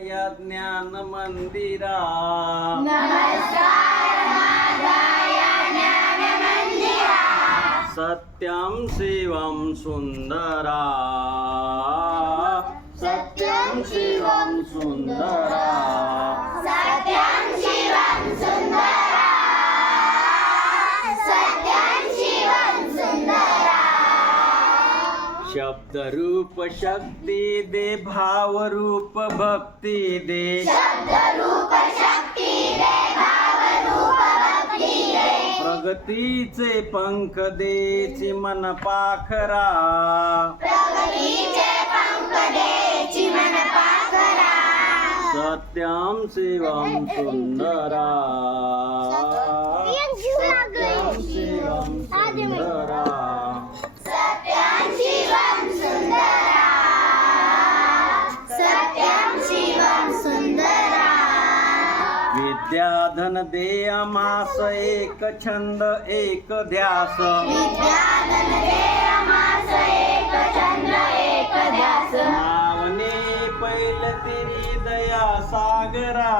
या ज्ञान मंदिरा नमस्कार माझा या ज्ञान मंदिरा. सत्यं शिवं सुंदरा सत्यं शिवं सुंदरा सत्यं शिवं सुंदरा. सत्यं शिवं सुंदरा. शब्द रूप शक्ती दे भाव रूप भक्ती दे शब्द रूप शक्ती दे भाव रूप भक्ती दे. प्रगतीचे पंख दे चिमन पाखरा प्रगतीचे पंख दे चिमण पाखरा. सत्यं शिवं सुंदरा सत्यं शिवं सुंदरा सत्यं शिवं सुंदरा. सत्यं शिवं सुंदरा. विद्याधन दे आमास एक छंद एक ध्यास विद्याधन दे आम्हास एक छंद एक ध्यास. नावने पैल तिरी दया सागरा